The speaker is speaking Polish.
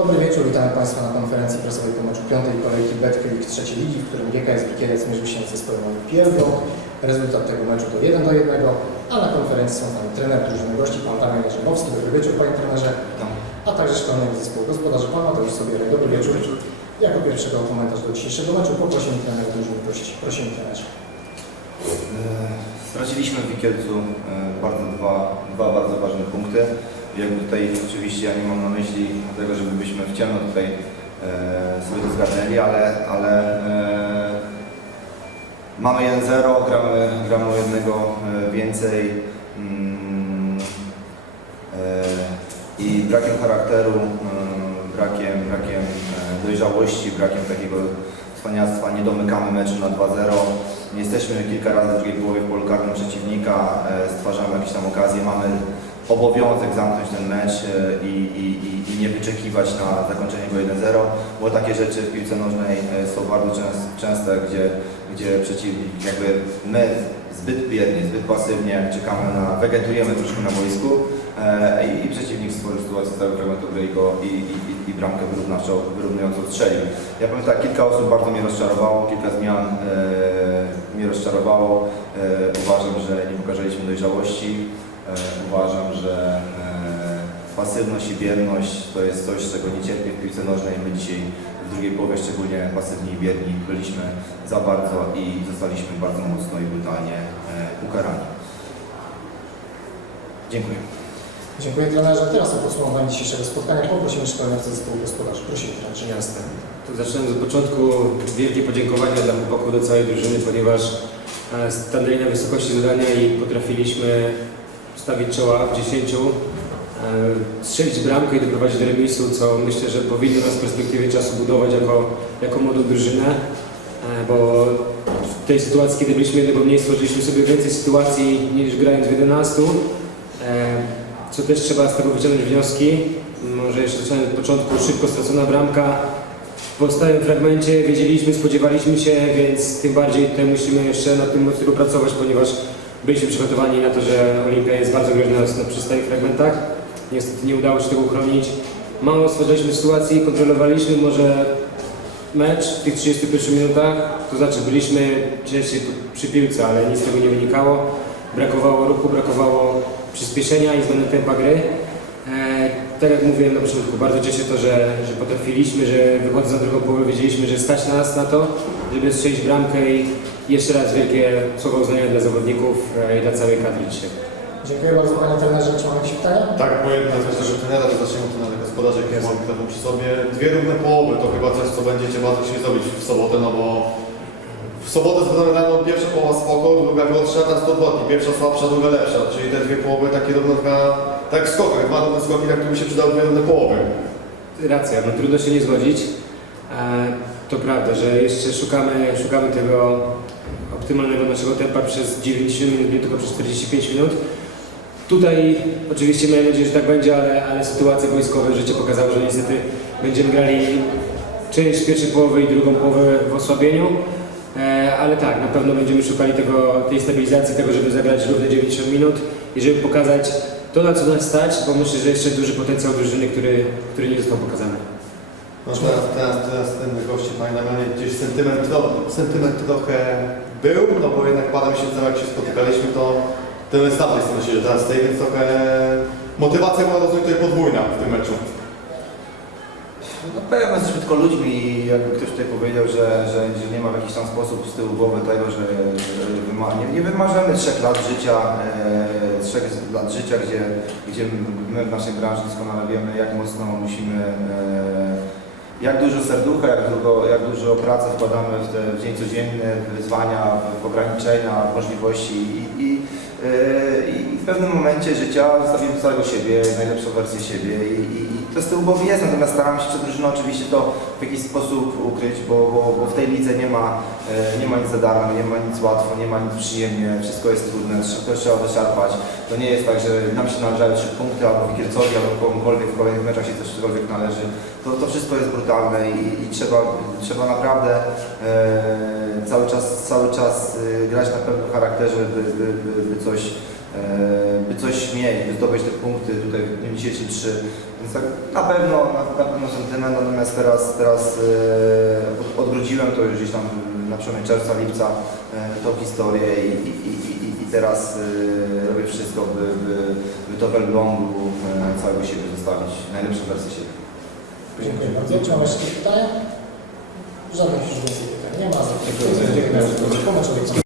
Dobry wieczór, witamy Państwa na konferencji prasowej po meczu piątej kolejki Betclic trzeciej ligi, w którym GKS Wikielec mierzył się z zespołem Pierdą. Rezultat tego meczu to 1 do 1, a na konferencji są z nami trener drużyny gości, pan Damian Jarzębowski. Dobry wieczór, Panie trenerze. A także szkolony zespół gospodarzy, pan Mateusz Sobierek. Dobry wieczór. Jako pierwszego komentarz do dzisiejszego meczu poprosimy trenera drużyny gości. Prosimy trenerze. Straciliśmy w Wikielcu e, bardzo dwa, dwa bardzo ważne punkty. Jakby tutaj oczywiście ja nie mam na myśli tego, żebyśmy w ciemno tutaj e, sobie to zgarnęli, ale, ale e, mamy 1-0, gramy, gramy o jednego e, więcej mm, i brakiem charakteru, e, brakiem, brakiem dojrzałości, brakiem takiego cwaniactwa nie domykamy meczu na 2-0. Nie jesteśmy kilka razy w drugiej połowie w polu karnym przeciwnika, stwarzamy jakieś tam okazje, mamy obowiązek zamknąć ten mecz e, i, i, i, nie wyczekiwać na zakończenie go 1-0, bo takie rzeczy w piłce nożnej e, są bardzo częst, częste, gdzie, gdzie przeciwnik, jakby my zbyt biernie, zbyt pasywnie czekamy na, wegetujemy troszkę na boisku e, i, i przeciwnik stworzył sytuację całego fragmentu gry i, go, i, i, i bramkę wyrównawczą, wyrównującą strzelił. Ja powiem tak, kilka osób bardzo mnie rozczarowało, kilka zmian e, mnie rozczarowało. E, uważam, że nie pokazaliśmy dojrzałości. E, uważam, że e, pasywność i bierność to jest coś, czego nie cierpię w piłce nożnej. My dzisiaj w drugiej połowie szczególnie pasywni i bierni byliśmy za bardzo i zostaliśmy bardzo mocno i brutalnie e, ukarani. Dziękuję. Dziękuję trenerze. Teraz o podsumowanie dzisiejszego spotkania poprosimy szkoleniowca zespołu gospodarzy. Prosimy trenerze. Jasne. To zaczynając od początku, wielkie podziękowania dla chłopaków, do całej drużyny, ponieważ stanęli na wysokości zadania i potrafiliśmy stawić czoła w 10, e, strzelić bramkę i doprowadzić do remisu, co myślę, że powinno nas w perspektywie czasu budować jako, jako młodą drużynę, e, bo w tej sytuacji, kiedy byliśmy jednego mniej, stworzyliśmy sobie więcej sytuacji niż grając w 11. E, co też trzeba z tego wyciągnąć wnioski. Może jeszcze zaczynając od początku, szybko stracona bramka. Po stałym fragmencie wiedzieliśmy, spodziewaliśmy się, więc tym bardziej tutaj musimy jeszcze nad tym mocno pracować, ponieważ byliśmy przygotowani na to, że Olimpia jest bardzo groźna na przy stałych fragmentach. Niestety nie udało się tego uchronić. Mało stworzyliśmy sytuacji, kontrolowaliśmy może mecz w tych 31 minutach, to znaczy byliśmy częściej przy piłce, ale nic z tego nie wynikało. Brakowało ruchu, brakowało przyspieszenia i zmiany tempa gry. E, tak jak mówiłem na początku, bardzo cieszę to, że, że potrafiliśmy, że wychodząc na drugą połowę wiedzieliśmy, że stać nas na to, żeby strzelić bramkę i jeszcze raz wielkie słowa uznania dla zawodników e, i dla całej kadry dzisiaj. Dziękuję bardzo Panie trenerze. Czy mamy jakieś pytania? Tak, powiem nazwę, że trenera, to zaczniemy od trenera gospodarza, jak jest mikrofon przy sobie. Dwie równe połowy to chyba coś, co będziecie bardzo chcieli zrobić w sobotę, no bo w sobotę zbudowano pierwsza połowa spoko, druga gorsza, teraz to odwrotnie. Pierwsza słabsza, druga lepsza, czyli te dwie połowy takie równe, trochę- tak jak w skokach, dwa równe skoki, tak tu by się przydały dwie równe połowy. Racja, no trudno się nie zgodzić. E, to prawda, że jeszcze szukamy, szukamy tego optymalnego naszego tempa przez 90 minut, nie tylko przez 45 minut. Tutaj oczywiście miałem nadzieję, że tak będzie, ale, ale sytuacje wojskowe, życie pokazało, że niestety będziemy grali część pierwszej połowy i drugą połowę w osłabieniu. E, ale tak, na pewno będziemy szukali tego, tej stabilizacji, tego, żeby zagrać równe 90 minut i żeby pokazać to, na co nas stać, bo myślę, że jeszcze duży potencjał drużyny, który, który nie został pokazany. No teraz, teraz, ten gości, panie Damianie, gdzieś sentyment, tro- sentyment trochę był, no bo jednak miesięcy temu jak się spotykaliśmy, to ten z tamtej strony się teraz tej, więc trochę motywacja była rozumiem tutaj podwójna w tym meczu. No pewno jesteśmy tylko ludźmi i jakby ktoś tutaj powiedział, że, że, że nie ma w jakiś tam sposób z tyłu głowy tego, że, że wyma- nie, nie wymarzymy trzech lat życia, e, trzech lat życia, gdzie, gdzie my w naszej branży doskonale wiemy, jak mocno musimy, e, jak dużo serducha, jak dużo, jak dużo pracy wkładamy w te w dzień codzienny, w wyzwania, w ograniczenia, w możliwości i, i, e, i w pewnym momencie życia zostawimy całego siebie, najlepszą wersję siebie i, i, to z tyłu głowy jest, natomiast staramy się przed drużyną oczywiście to w jakiś sposób ukryć, bo, bo, bo w tej lidze nie ma, e, nie ma nic za darmo, nie ma nic łatwo, nie ma nic przyjemnie, wszystko jest trudne, wszystko trzeba wyczerpać. To nie jest tak, że nam się należały trzy punkty albo Wikiercowi, albo komukolwiek w kolejnych cokolwiek należy. To, to wszystko jest brutalne i, i trzeba, trzeba naprawdę e, cały czas, cały czas e, grać na pewnym charakterze, by, by, by, by coś e, by coś mieć, by zdobyć te punkty tutaj w dniu dzisiejszym trzy. Więc tak na pewno, na, na pewno sentyment, natomiast teraz, teraz e, od- odwróciłem to już gdzieś tam na przełomie czerwca, lipca tą historię i, i, i, i, teraz e, robię wszystko, by, by, by to w Elblągu e, całego siebie zostawić, najlepszą wersję siebie. Dziękuję bardzo. Czy mamy jeszcze jakieś pytania? Żadnych już więcej pytań nie ma. Dziękuję. Dziękuję. Pomocz